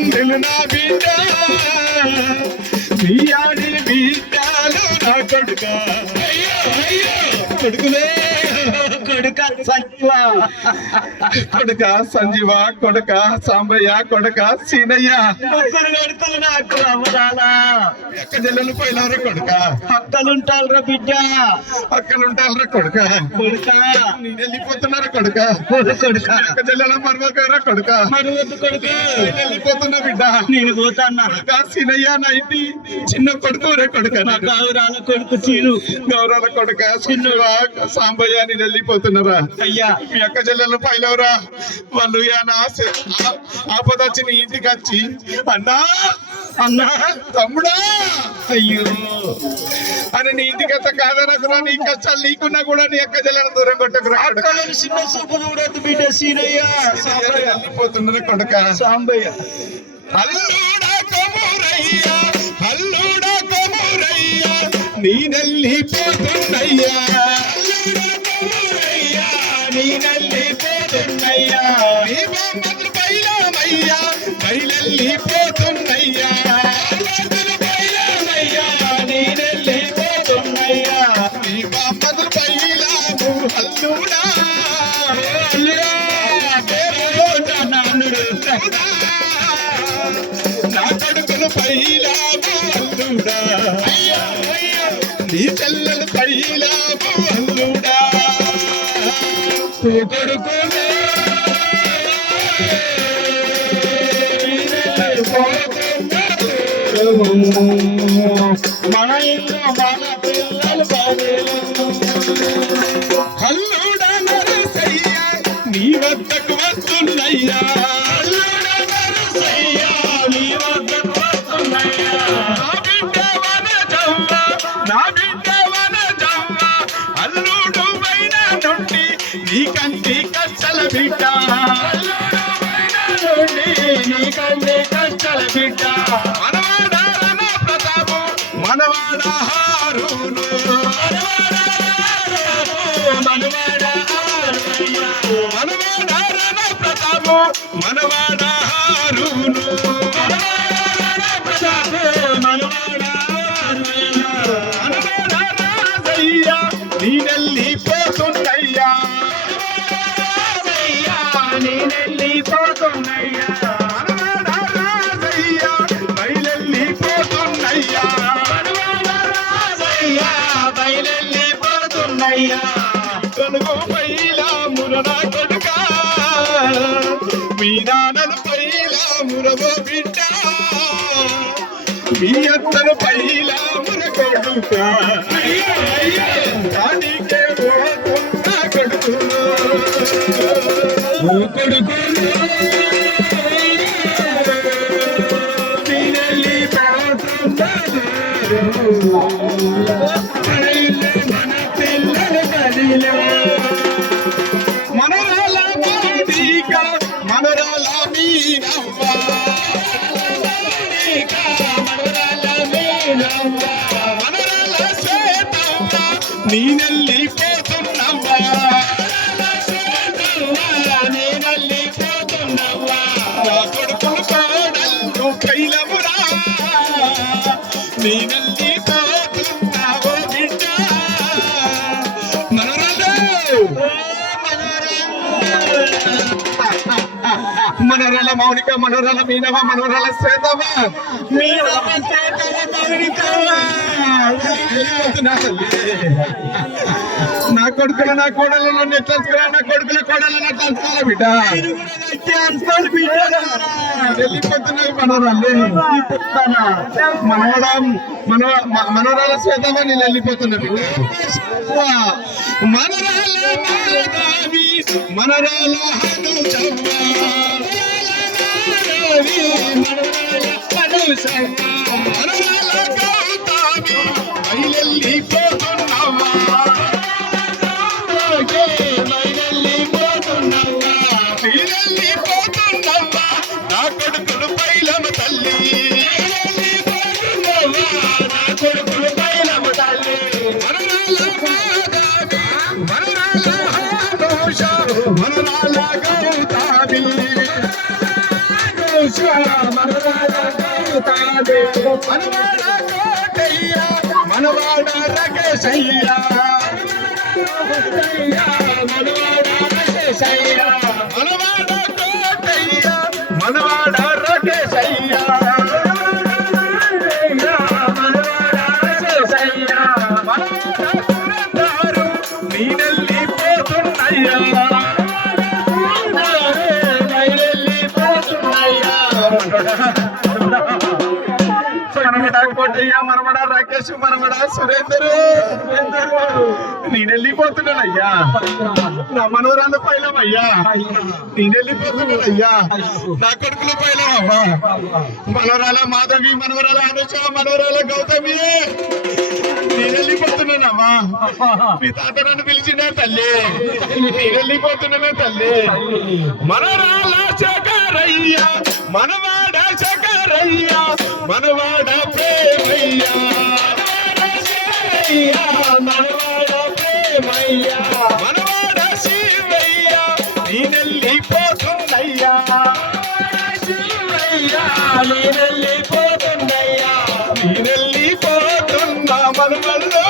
గుండెలు నా బిడ్డ బియ్యాని బిడ్డలు నా కొడుక కొడుకులే కొడుక సంజీవ కొడుక సంజీవ కొడుక సాంబయ్య కొడుక సీనయ్య కొడుకులు నాకు అమరాలా ఎక్క జిల్లలు పోయినారా కొడుక అక్కలుంటారా బిడ్డ అక్కలుంటారా కొడుక కొడుక నేను వెళ్ళిపోతున్నారా కొడుక కొడుక ఎక్క జిల్లల మరవకరా కొడుక మరవద్దు కొడుక వెళ్ళిపోతున్నా బిడ్డ నేను పోతాన్నా కొడుక సీనయ్య నా ఇంటి చిన్న కొడుకు రే కొడుక నా గౌరాల కొడుకు సీను గౌరాల కొడుక చిన్నవా సాంబయ్య నేను వెళ్ళిపోతున్నారా అయ్యా మీ అక్క చెల్లెలు పైలవరా వాళ్ళు ఆపద వచ్చి నీ ఇంటికి వచ్చి అన్నా అన్నా తమ్ముడా అయ్యో అని నీ ఇంటికి అంత కాదనకురా నీ కష్టాలు నీకున్నా కూడా నీ అక్క చెల్లెలు దూరం కొట్టకురా చిన్న చూపు చూడద్దు బిడ్డ సీనయ్య వెళ్ళిపోతున్నారు కొడుక సాంబయ్య అల్లుడా కమురయ్యా అల్లుడా కమురయ్యా నేనెళ్ళిపోతున్నయ్యా నేనెళ్ళిపోతున్నయ్యా నీ బామ్మలు బయలామయ్యా బయలెళ్ళిపోతున్నయ్యా బయలామయ్యా నేనెళ్ళిపోతున్నయ్యా నీ బామ్మలు బయలాము అల్లుడా నా కడుపులు బయలాము అల్లుడా నీ చెల్లెలు పైలాము అల్లుడా కొడుకునే మన ఇల్లు మన పిల్లలు అల్లుడా నరసయ్య నీ వద్దకు వస్తున్నయ్యా అల్లుడా నరసయ్య నీ వద్దకు వస్తున్నయ్యా నా బిడ్డ వనజవ్వ అల్లుడు పైన నుండి నీ కంటి కష్టల బిడ్డ నీ కంటి కష్టల బిడ్డ మనవాడ రణ ప్రతాపు మనవాడ హారూను మనవాడ రణ ప్రతాపు మనవాడ హారూను నేనెళ్ళిపోతున్నయ్యా నేనెళ్ళిపోతున్నయ్యా బయలెళ్ళిపోతున్నయ్యా బయలెళ్ళిపోతున్నయ్యా కనుగో పైలా మురనా కొడుక మీ నాన్నలు పైలా మురవో బిడ్డ మీ అత్తలు పైలా ముర కొడుక దానికే కొడుకు మన పిల్లలు కదిలే మనరాల బాలిక మనరాల మీనవ్వ మనరాల శ్వేతవ్వ నేనెళ్ళిపోతున్నవ్వా నేనెళ్ళిపోతున్నవ్వా నా కొడుకులు కోడళ్ళు కైలమురా నేనెళ్ళిపోతున్నావో బిడ్డ మనరాల మౌనిక మనరాల మీనవ మనరాల శ్వేతవ మీనవ శ్వేతవ మౌనిక నా కొడుకులు నా కోడలను నెట్లేసుకురా నా కొడుకుల కోడలను నెట్లేసుకోవాలి బిడ్డ వెళ్ళిపోతున్నాయి మనరాలు మనోరాల శ్వేతవ నేను వెళ్ళిపోతున్నా బిడ్డ మనరాల మాధవి మనరాల నా కొడుకులు పైలమ తల్లి మనరాల గౌతావి మనవాడ గౌతాదే మనవాడ కోటయ్య మనవాడ రకేశయ్య మనవాడ రకేశయ్య మనవాడ కోటయ్య మనవాడ రకేశయ్య కోటయ్య మనమడ రాకేష్ మనమడ సురేందర్ నేను వెళ్ళిపోతున్నానయ్యా నా మనవరాలు పైలమయ్యా నేను వెళ్ళిపోతున్నానయ్యా నా కొడుకులు పైలమమ్మా మనవరాల మాధవి మనవరాల అనుష మనవరాల గౌతమి నేను వెళ్ళిపోతున్నానమ్మా మీ తాత నన్ను పిలిచిన తల్లి నేను వెళ్ళిపోతున్నాను తల్లి మనవరాల శేఖరయ్య మనవాడ శేఖరయ్య మనవాడ ప్రేమయ్య మనవాడ ప్రేమయ్య మనవాడ శివయ్య నేనెళ్ళిపోతుందయ్యా శివయ్య నేనెళ్ళిపోతుందయ్యా నేనెళ్ళిపోతున్నా మనవల్లో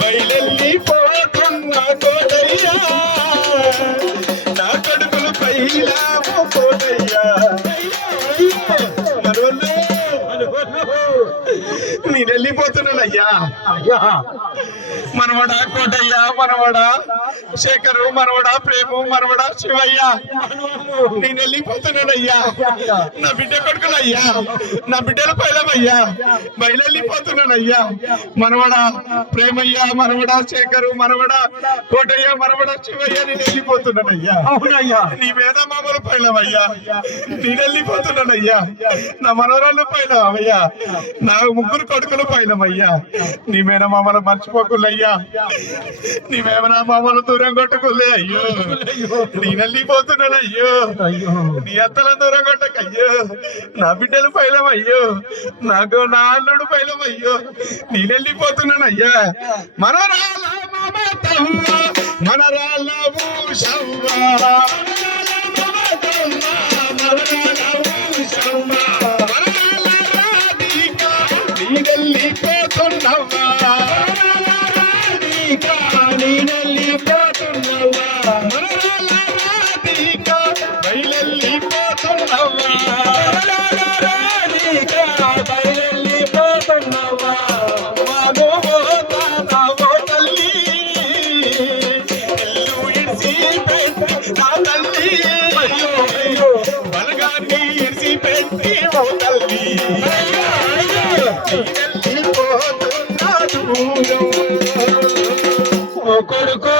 బయలెళ్ళిపోతున్నా కోటయ్యా నా కడుపులు పైలాము కోటయ్యా నేను వెళ్ళిపోతున్నానయ్యా మనవడ కోటయ్య మనవడ శేఖరు మనవడ ప్రేము మనవడ శివయ్య నేను వెళ్ళిపోతున్నానయ్యా నా బిడ్డ కొడుకులయ్యా నా బిడ్డల పైలమయ్యా బయలుపోతున్నానయ్యా మనవడ ప్రేమయ్య మనవడ శేఖరు మనవడ కోటయ్య మనవడ శివయ్య నేను వెళ్ళిపోతున్నానయ్యా అవునయ్యా నీ వేద మామూలు పైలమయ్యా నేను వెళ్ళిపోతున్నానయ్యా నా మనవరాళ్ళు పైలమయ్యా నా ముగ్గురు కొడుకులు పైలమయ్యా నీ మేన మామలు మర్చిపోకులయ్యా నీ మేన మామలు దూరం కొట్టుకులే అయ్యో నేను వెళ్ళిపోతున్నానయ్యో నీ అత్తల దూరం కొట్టకయ్యో నా బిడ్డలు పైలమయ్యో నాకు నా అల్లుడు పైలమయ్యో నేను వెళ్ళిపోతున్నానయ్యా మనరాల మమతమ్మ మనరాల భూషవ్వ కొడుకు